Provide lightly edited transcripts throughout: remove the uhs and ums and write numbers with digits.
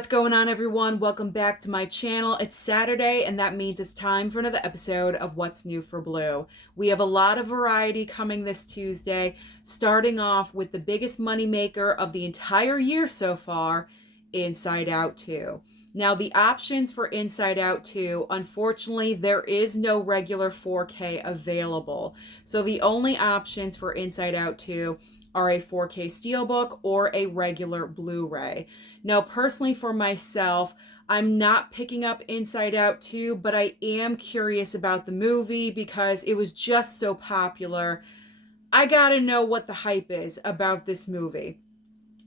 What's going on, everyone? Welcome back to my channel. It's Saturday, and that means it's time for another episode of What's New for Blue. We have a lot of variety coming this Tuesday, starting off with the biggest moneymaker of the entire year so far, Inside Out 2. Now, the options for Inside Out 2, unfortunately, there is no regular 4K available. So the only options for Inside Out 2 are a 4K Steelbook or a regular Blu-ray. Now, personally for myself, I'm not picking up Inside Out 2, but I am curious about the movie because it was just so popular. I gotta know what the hype is about this movie.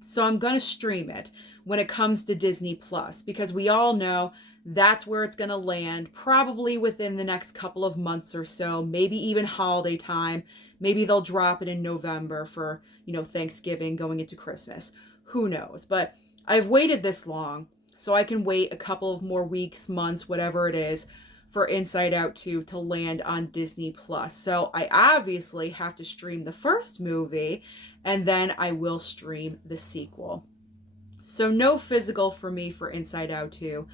So I'm gonna stream it when it comes to Disney Plus because we all know that's where it's gonna land, probably within the next couple of months or so, maybe even holiday time. Maybe they'll drop it in November for, Thanksgiving going into Christmas. Who knows? But I've waited this long, so I can wait a couple of more weeks, months, whatever it is, for Inside Out 2 to land on Disney Plus. So I obviously have to stream the first movie, and then I will stream the sequel. So no physical for me for Inside Out 2,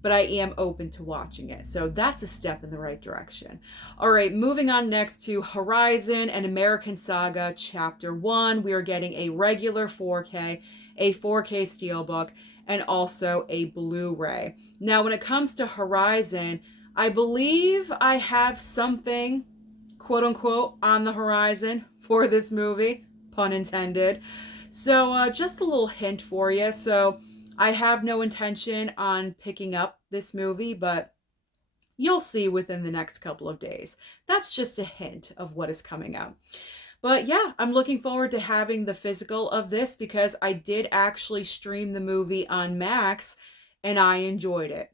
but I am open to watching it. So that's a step in the right direction. All right, moving on next to Horizon and American Saga Chapter 1. We are getting a regular 4K, a 4K Steelbook, and also a Blu-ray. Now, when it comes to Horizon, I believe I have something, quote unquote, on the horizon for this movie, pun intended. So just a little hint for you. So I have no intention on picking up this movie, but you'll see within the next couple of days. That's just a hint of what is coming out. But yeah, I'm looking forward to having the physical of this because I did actually stream the movie on Max and I enjoyed it.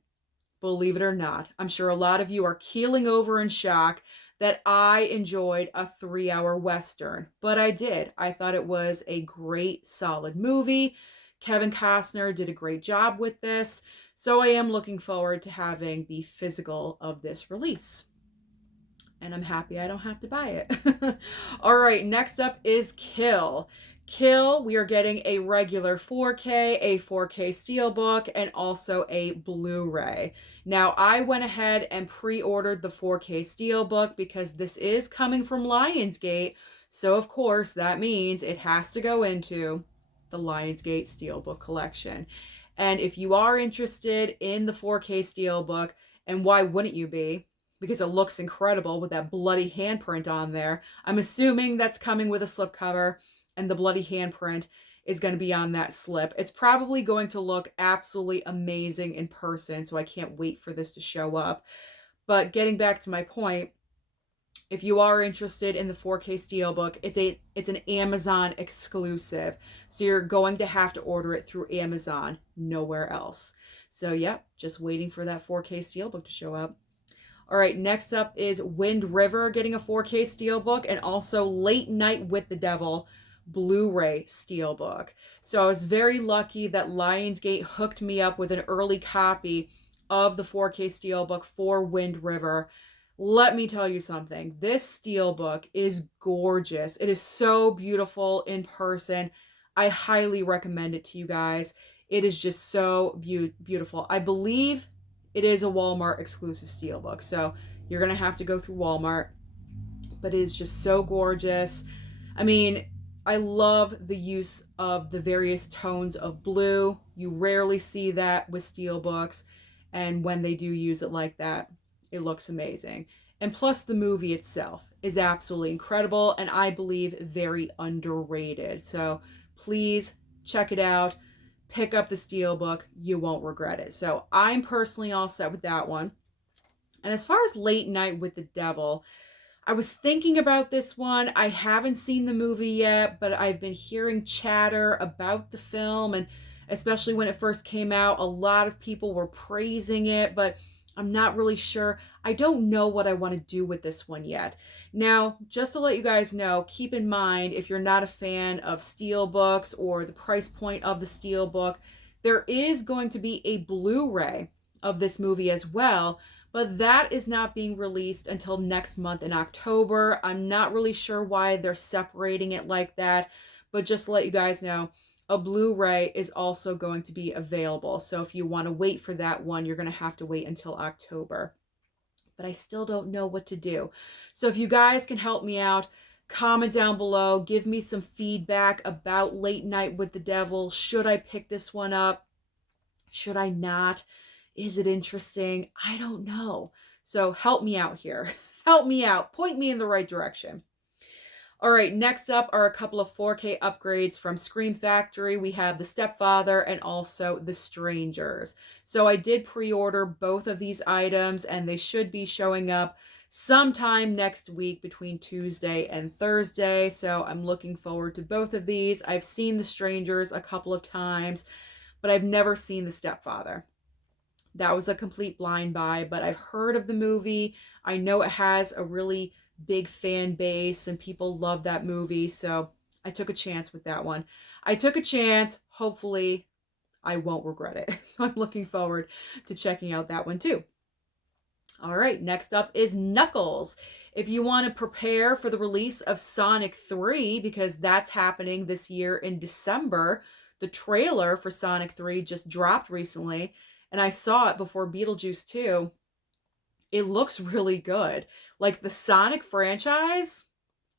Believe it or not. I'm sure a lot of you are keeling over in shock that I enjoyed a 3-hour Western, but I did. I thought it was a great, solid movie. Kevin Costner did a great job with this, so I am looking forward to having the physical of this release. And I'm happy I don't have to buy it. All right, next up is Kill. Kill, we are getting a regular 4K, a 4K Steelbook, and also a Blu-ray. Now, I went ahead and pre-ordered the 4K Steelbook because this is coming from Lionsgate, so of course that means it has to go into the Lionsgate Steelbook collection. And if you are interested in the 4K Steelbook, and why wouldn't you be? Because it looks incredible with that bloody handprint on there. I'm assuming that's coming with a slipcover, and the bloody handprint is going to be on that slip. It's probably going to look absolutely amazing in person, so I can't wait for this to show up. But getting back to my point, if you are interested in the 4K Steelbook, it's an Amazon exclusive. So you're going to have to order it through Amazon, nowhere else. So yeah, just waiting for that 4K Steelbook to show up. All right, next up is Wind River getting a 4K Steelbook, and also Late Night with the Devil Blu-ray Steelbook. So I was very lucky that Lionsgate hooked me up with an early copy of the 4K Steelbook for Wind River. Let me tell you something. This Steelbook is gorgeous. It is so beautiful in person. I highly recommend it to you guys. It is just so beautiful. I believe it is a Walmart exclusive Steelbook, so you're going to have to go through Walmart. But it is just so gorgeous. I mean, I love the use of the various tones of blue. You rarely see that with Steelbooks, and when they do use it like that, it looks amazing. And plus, the movie itself is absolutely incredible, and I believe very underrated. So please check it out. Pick up the Steelbook. You won't regret it. So I'm personally all set with that one. And as far as Late Night with the Devil, I was thinking about this one. I haven't seen the movie yet, but I've been hearing chatter about the film, and especially when it first came out, a lot of people were praising it, but I'm not really sure. I don't know what I want to do with this one yet. Now, just to let you guys know, keep in mind, if you're not a fan of Steelbooks or the price point of the Steelbook, there is going to be a Blu-ray of this movie as well, but that is not being released until next month in October. I'm not really sure why they're separating it like that, but just to let you guys know, a Blu-ray is also going to be available. So if you want to wait for that one, you're going to have to wait until October. But I still don't know what to do. So if you guys can help me out, comment down below, give me some feedback about Late Night with the Devil. Should I pick this one up? Should I not? Is it interesting? I don't know. So help me out here. Help me out. Point me in the right direction. All right, next up are a couple of 4K upgrades from Scream Factory. We have The Stepfather and also The Strangers. So I did pre-order both of these items and they should be showing up sometime next week between Tuesday and Thursday. So I'm looking forward to both of these. I've seen The Strangers a couple of times, but I've never seen The Stepfather. That was a complete blind buy, but I've heard of the movie. I know it has a really big fan base and people love that movie, so I took a chance with that one. I took a chance. Hopefully I won't regret it. So I'm looking forward to checking out that one too. All right, next up is Knuckles. If you want to prepare for the release of Sonic 3, because that's happening this year in December, the trailer for Sonic 3 just dropped recently, and I saw it before Beetlejuice 2. It looks really good. Like, the Sonic franchise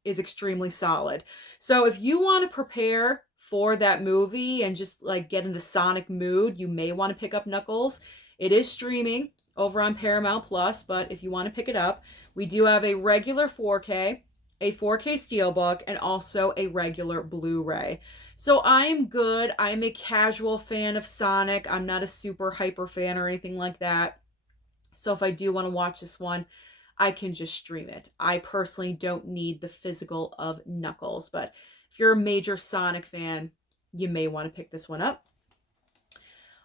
is extremely solid. So if you want to prepare for that movie and just like get in the Sonic mood, you may want to pick up Knuckles. It is streaming over on Paramount Plus, but if you want to pick it up, we do have a regular 4K, a 4K Steelbook, and also a regular Blu-ray. So I am good. I'm a casual fan of Sonic. I'm not a super hyper fan or anything like that. So if I do want to watch this one, I can just stream it. I personally don't need the physical of Knuckles, but if you're a major Sonic fan, you may want to pick this one up.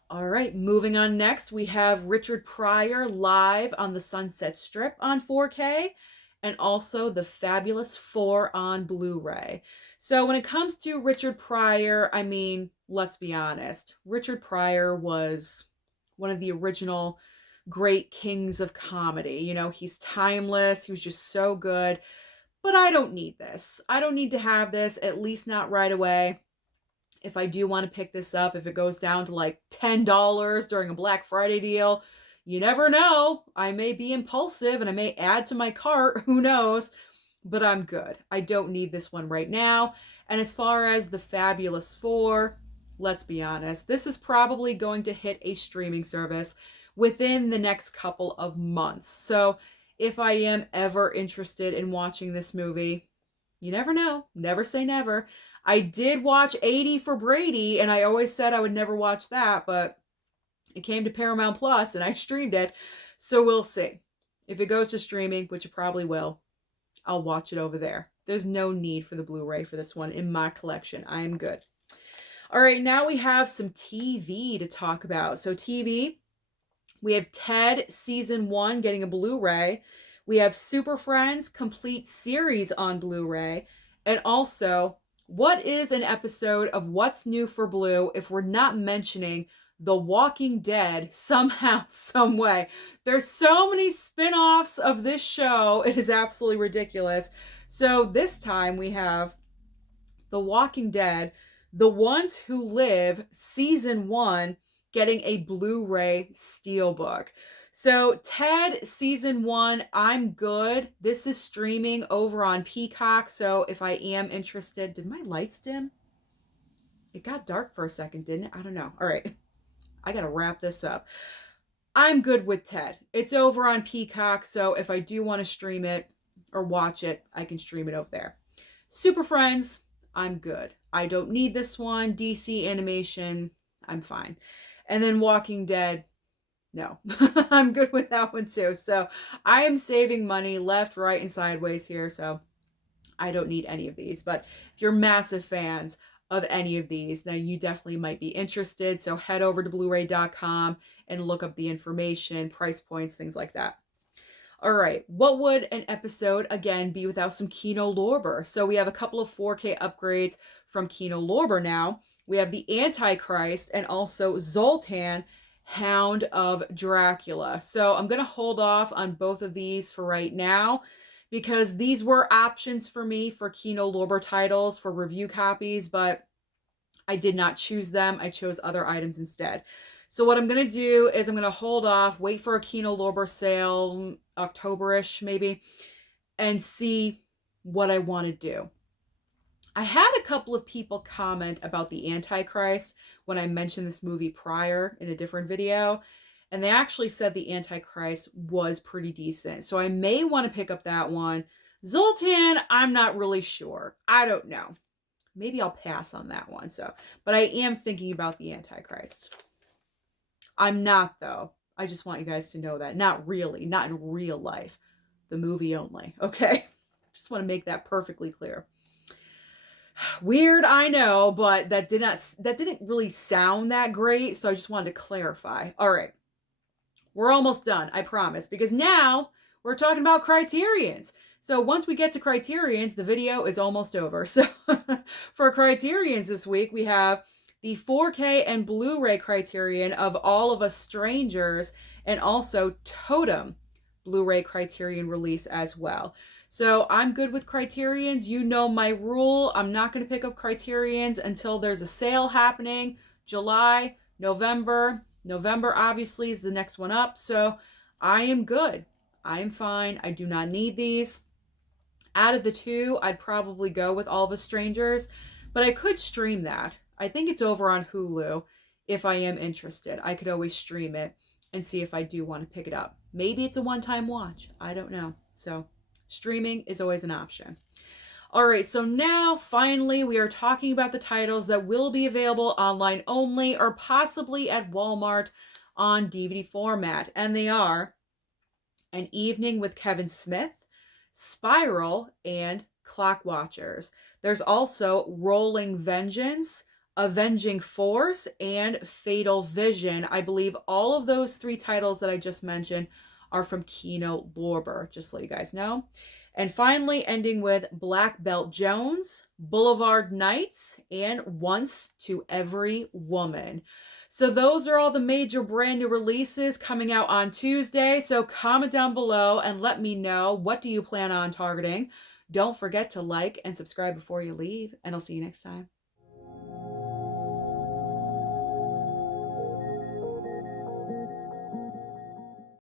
All right, moving on next, we have Richard Pryor live on the Sunset Strip on 4K and also The Fabulous Four on Blu-ray. So when it comes to Richard Pryor, I mean, let's be honest. Richard Pryor was one of the original great kings of comedy. You know, he's timeless. He was just so good. But I don't need this. I don't need to have this, at least not right away. If I do want to pick this up, if it goes down to like $10 during a Black Friday deal, you never know. I may be impulsive and I may add to my cart. Who knows? But I'm good. I don't need this one right now. And as far as The Fabulous Four, let's be honest, this is probably going to hit a streaming service within the next couple of months. So if I am ever interested in watching this movie, you never know. Never say never. I did watch 80 for Brady, and I always said I would never watch that, but it came to Paramount Plus, and I streamed it. So we'll see. If it goes to streaming, which it probably will, I'll watch it over there. There's no need for the Blu-ray for this one in my collection. I am good. All right, now we have some TV to talk about. So TV, we have Ted Season 1 getting a Blu-ray. We have Super Friends Complete Series on Blu-ray. And also, what is an episode of What's New for Blue if we're not mentioning The Walking Dead somehow, some way? There's so many spin-offs of this show. It is absolutely ridiculous. So this time we have The Walking Dead, The Ones Who Live, Season 1, getting a Blu-ray Steelbook. So Ted Season 1, I'm good. This is streaming over on Peacock, so if I am interested... Did my lights dim? It got dark for a second, didn't it? I don't know. All right. I gotta wrap this up. I'm good with Ted. It's over on Peacock, so if I do want to stream it or watch it, I can stream it over there. Super Friends, I'm good. I don't need this one. DC animation, I'm fine. And then Walking Dead, no. I'm good with that one too. So I am saving money left, right, and sideways here, so I don't need any of these. But if you're massive fans of any of these, then you definitely might be interested. So head over to blu-ray.com and look up the information, price points, things like that. All right, what would an episode, again, be without some Kino Lorber? So we have a couple of 4K upgrades from Kino Lorber now. We have the Antichrist and also Zoltan, Hound of Dracula. So I'm going to hold off on both of these for right now because these were options for me for Kino Lorber titles for review copies, but I did not choose them. I chose other items instead. So what I'm going to do is I'm going to hold off, wait for a Kino Lorber sale, October-ish maybe, and see what I want to do. I had a couple of people comment about the Antichrist when I mentioned this movie Pryor in a different video, and they actually said the Antichrist was pretty decent. So I may want to pick up that one. Zoltan, I'm not really sure. I don't know. Maybe I'll pass on that one. But I am thinking about the Antichrist. I'm not, though. I just want you guys to know that. Not really. Not in real life. The movie only. Okay? Just want to make that perfectly clear. Weird, I know, but that didn't really sound that great, so I just wanted to clarify. All right. We're almost done, I promise, because now we're talking about Criterions. So once we get to Criterions, the video is almost over. So for Criterions this week, we have the 4K and Blu-ray Criterion of All of Us Strangers, and also Totem Blu-ray Criterion release as well. So I'm good with Criterions. You know my rule. I'm not going to pick up Criterions until there's a sale happening. July, November. November obviously is the next one up. So I am good. I am fine. I do not need these. Out of the two, I'd probably go with All of Us Strangers, but I could stream that. I think it's over on Hulu if I am interested. I could always stream it and see if I do want to pick it up. Maybe it's a one-time watch. I don't know. So streaming is always an option. All right, so now finally we are talking about the titles that will be available online only or possibly at Walmart on DVD format. And they are An Evening with Kevin Smith, Spiral, and Clockwatchers. There's also Rolling Vengeance, Avenging Force, and Fatal Vision. I believe all of those three titles that I just mentioned are from Kino Lorber, just to let you guys know. And finally, ending with Black Belt Jones, Boulevard Nights, and Once to Every Woman. So those are all the major brand new releases coming out on Tuesday. So comment down below and let me know, what do you plan on targeting? Don't forget to like and subscribe before you leave, and I'll see you next time.